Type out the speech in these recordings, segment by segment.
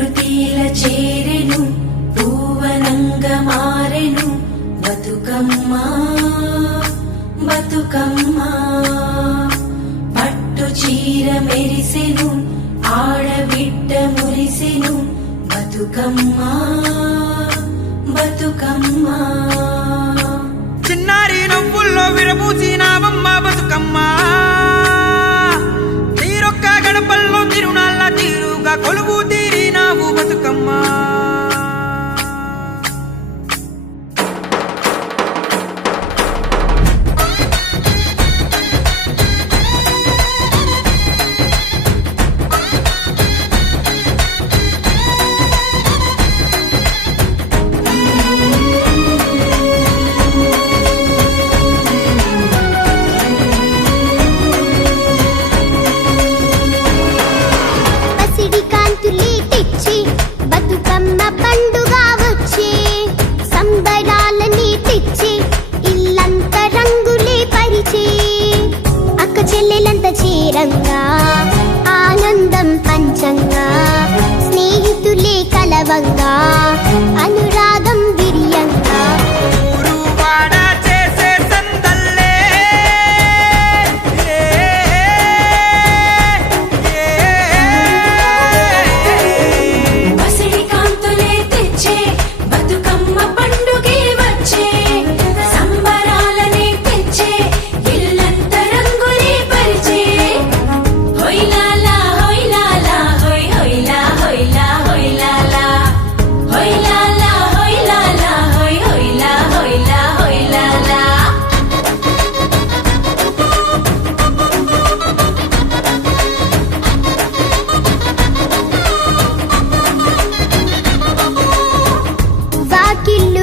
ప్రకృతిల చేరెను పూవనంగా మారెను బతుకమ్మ బతుకమ్మ పట్టు చీర మెరిసెను ఆడబిడ్డ మురిసెను బతుకమ్మ బతుకమ్మ చిన్నారి నవ్వుల్లో విరబూసినావమ్మ బతుకమ్మ తీరొక్క గడపల్లో తిరునాళ్ళ తీరుగా కొలువు తీరినావు బతుకమ్మ బతుకమ్మ పండుగ వచ్చే సంబరాలని తెచ్చి ఇల్లంత రంగులే పరిచే అక్క చెల్లెలంత చేరంగా ఆనందం పంచంగా స్నేహితులే కలవంగా అనురాగం విరియంగా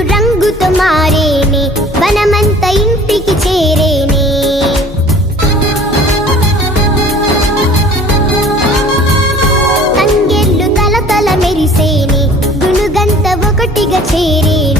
రంగుతో మారేనే వనమంత ఇంటికి చేరేనే తంగెళ్ళు తల తల మెరిసేనే గునుగంత ఒకటిగా చేరేనే